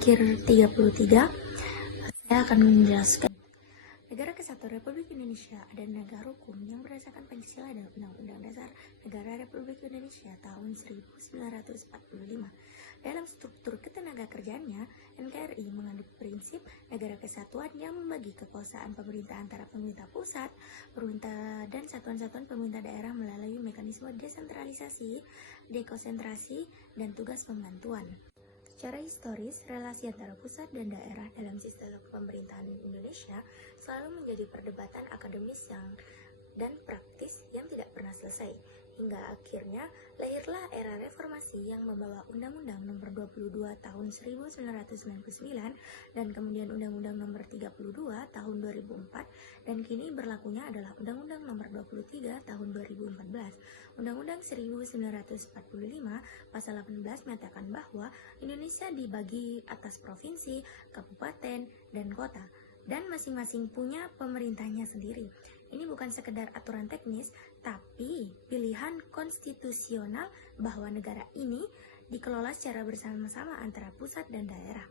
akhir 33, saya akan menjelaskan. Negara Kesatuan Republik Indonesia adalah negara hukum yang berdasarkan Pancasila dan Undang-Undang Dasar Negara Republik Indonesia tahun 1945. Dalam struktur ketenagakerjaannya, NKRI mengandung prinsip negara kesatuan yang membagi kekuasaan pemerintah antara pemerintah pusat, pemerintah dan satuan-satuan pemerintah daerah melalui mekanisme desentralisasi, dekonsentrasi, dan tugas pembantuan. Secara historis, relasi antara pusat dan daerah dalam sistem pemerintahan Indonesia selalu menjadi perdebatan akademis dan praktis yang tidak pernah selesai. Hingga akhirnya lahirlah era reformasi yang membawa Undang-Undang Nomor 22 Tahun 1999 dan kemudian Undang-Undang Nomor 32 Tahun 2004 dan kini berlakunya adalah Undang-Undang Nomor 23 Tahun 2014. Undang-Undang 1945 Pasal 18 menyatakan bahwa Indonesia dibagi atas provinsi, kabupaten, dan kota, dan masing-masing punya pemerintahnya sendiri. Ini bukan sekedar aturan teknis, tapi pilihan konstitusional bahwa negara ini dikelola secara bersama-sama antara pusat dan daerah.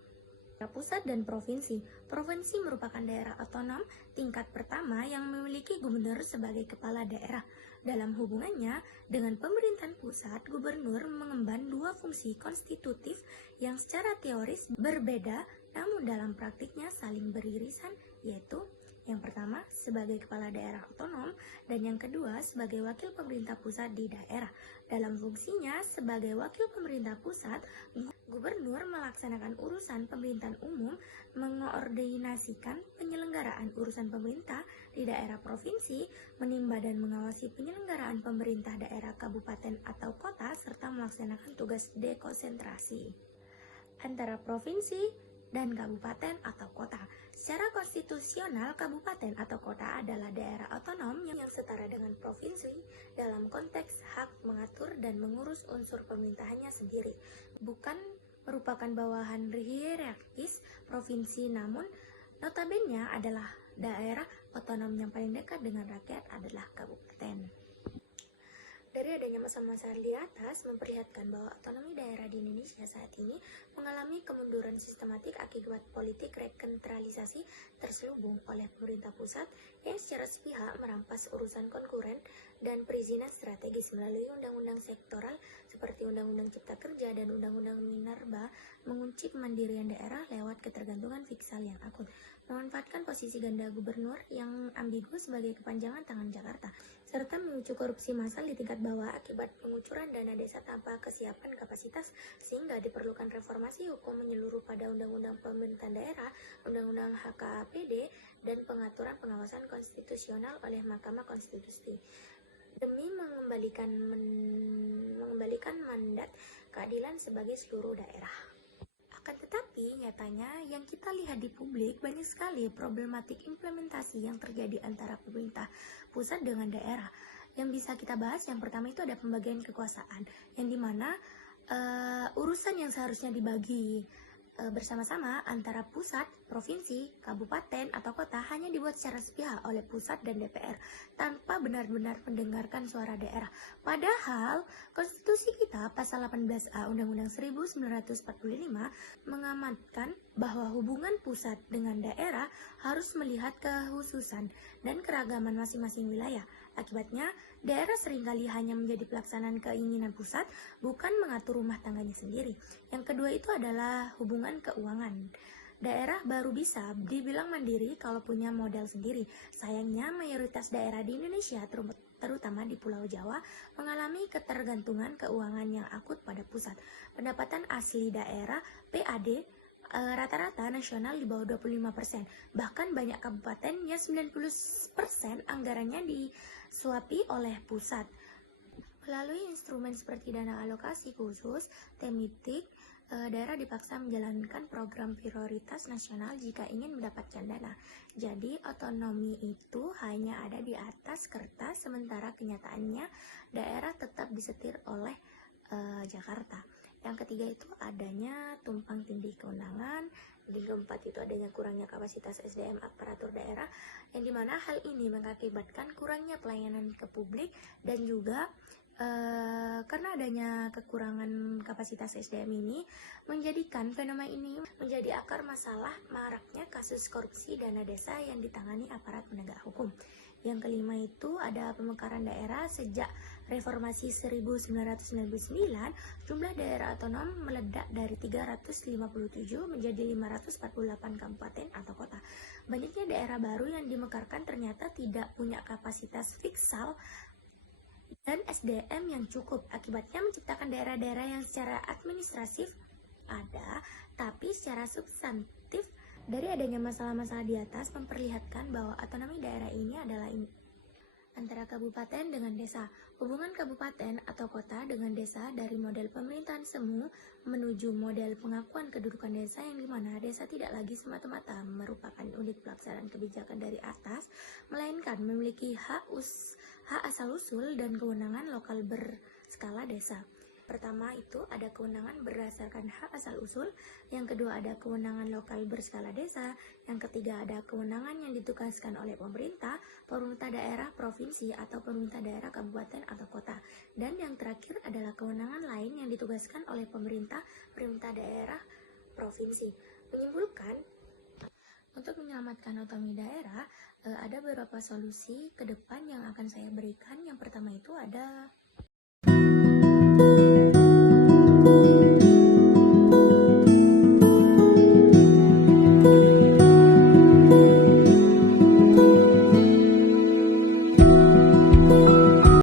Pusat dan provinsi. Provinsi merupakan daerah otonom tingkat pertama yang memiliki gubernur sebagai kepala daerah. Dalam hubungannya dengan pemerintahan pusat, gubernur mengemban dua fungsi konstitutif yang secara teoris berbeda, namun dalam praktiknya saling beririsan, yaitu yang pertama sebagai kepala daerah otonom dan yang kedua sebagai wakil pemerintah pusat di daerah. Dalam fungsinya sebagai wakil pemerintah pusat, gubernur melaksanakan urusan pemerintahan umum, mengordinasikan penyelenggaraan urusan pemerintah di daerah provinsi, menimba dan mengawasi penyelenggaraan pemerintah daerah kabupaten atau kota, serta melaksanakan tugas dekonsentrasi antara provinsi dan kabupaten atau kota. Secara konstitusional, kabupaten atau kota adalah daerah otonom yang setara dengan provinsi dalam konteks hak mengatur dan mengurus unsur pemerintahannya sendiri. Bukan merupakan bawahan hierarkis provinsi, namun notabene adalah daerah otonom yang paling dekat dengan rakyat adalah kabupaten. Dari adanya masa-masa di atas memperlihatkan bahwa otonomi daerah di Indonesia saat ini mengalami kemunduran sistematik akibat politik resentralisasi terselubung oleh pemerintah pusat yang secara sepihak merampas urusan konkuren dan perizinan strategis melalui undang-undang sektoral seperti Undang-Undang Cipta Kerja dan Undang-Undang Minerba, mengunci kemandirian daerah lewat ketergantungan fiskal yang akut, memanfaatkan posisi ganda gubernur yang ambigu sebagai kepanjangan tangan Jakarta, serta memicu korupsi massal di tingkat bawah akibat pengucuran dana desa tanpa kesiapan kapasitas, sehingga diperlukan reformasi hukum menyeluruh pada Undang-Undang Pemerintahan Daerah, Undang-Undang HKPD, dan pengaturan pengawasan konstitusional oleh Mahkamah Konstitusi demi mengembalikan mandat keadilan sebagai seluruh daerah. Akan tetapi, nyatanya yang kita lihat di publik banyak sekali problematik implementasi yang terjadi antara pemerintah pusat dengan daerah. Yang bisa kita bahas, yang pertama itu ada pembagian kekuasaan, yang dimana urusan yang seharusnya dibagi bersama-sama antara pusat, provinsi, kabupaten, atau kota hanya dibuat secara sepihak oleh pusat dan DPR tanpa benar-benar mendengarkan suara daerah. Padahal konstitusi kita pasal 18A Undang-Undang 1945 mengamatkan bahwa hubungan pusat dengan daerah harus melihat kekhususan dan keragaman masing-masing wilayah. Akibatnya, daerah seringkali hanya menjadi pelaksanaan keinginan pusat, bukan mengatur rumah tangganya sendiri. Yang kedua itu adalah hubungan keuangan. Daerah baru bisa dibilang mandiri kalau punya modal sendiri. Sayangnya, mayoritas daerah di Indonesia, terutama di Pulau Jawa, mengalami ketergantungan keuangan yang akut pada pusat. Pendapatan asli daerah (PAD) rata-rata nasional di bawah 25%. Bahkan banyak kabupaten yang 90% anggarannya disuapi oleh pusat. Melalui instrumen seperti dana alokasi khusus, TMITIK, daerah dipaksa menjalankan program prioritas nasional jika ingin mendapatkan dana. Jadi otonomi itu hanya ada di atas kertas, sementara kenyataannya daerah tetap disetir oleh Jakarta. Yang ketiga itu adanya tumpang tindih kewenangan. Yang keempat itu adanya kurangnya kapasitas SDM aparatur daerah, yang dimana hal ini mengakibatkan kurangnya pelayanan ke publik dan juga Karena adanya kekurangan kapasitas SDM ini menjadikan fenomena ini menjadi akar masalah maraknya kasus korupsi dana desa yang ditangani aparat penegak hukum. Yang kelima itu ada pemekaran daerah. Sejak reformasi 1999, jumlah daerah otonom meledak dari 357 menjadi 548 kabupaten atau kota. Banyaknya daerah baru yang dimekarkan ternyata tidak punya kapasitas fiskal dan SDM yang cukup. Akibatnya menciptakan daerah-daerah yang secara administratif ada, tapi secara substantif dari adanya masalah-masalah di atas memperlihatkan bahwa otonomi daerah ini adalah antara kabupaten dengan desa. Hubungan kabupaten atau kota dengan desa dari model pemerintahan semu menuju model pengakuan kedudukan desa yang dimana desa tidak lagi semata-mata merupakan unit pelaksanaan kebijakan dari atas, melainkan memiliki hak asal-usul dan kewenangan lokal berskala desa. Pertama itu ada kewenangan berdasarkan hak asal-usul, yang kedua ada kewenangan lokal berskala desa, yang ketiga ada kewenangan yang ditugaskan oleh pemerintah daerah provinsi atau pemerintah daerah kabupaten atau kota, dan yang terakhir adalah kewenangan lain yang ditugaskan oleh pemerintah daerah provinsi. Menyimpulkan, untuk menyelamatkan otonomi daerah, ada beberapa solusi ke depan yang akan saya berikan. Yang pertama itu ada